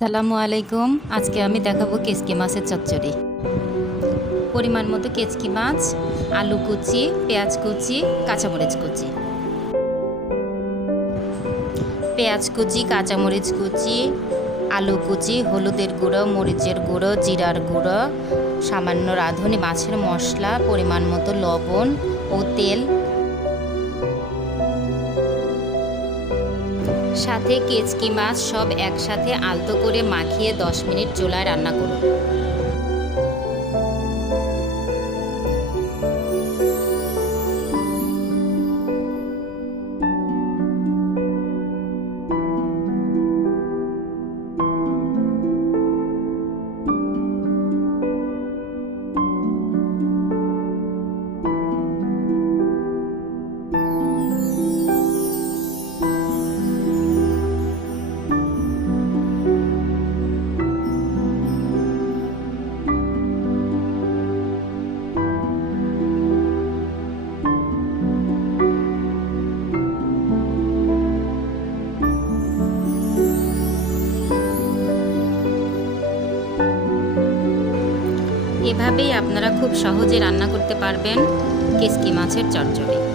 আসসালামু আলাইকুম। আজকে আমি দেখাবো কেচকি মাছের চচ্চড়ি। পরিমাণ মতো কেচকি মাছ, আলু কুচি, পেঁয়াজ কুচি, কাঁচামরিচ কুচি, কাঁচামরিচ কুচি, আলু কুচি, হলুদের গুঁড়ো, মরিচের গুঁড়ো, জিরার গুঁড়ো, সামান্য রাঁধুনি মাছের মশলা, পরিমাণ মতো লবণ ও তেল, সাথে কেচকি মাছ সব একসাথে আলতো করে মাখিয়ে 10 মিনিট চুলায় রান্না করুন। এভাবেই আপনারা খুব সহজে রান্না করতে পারবেন কেচকি মাছের চচ্চড়ি।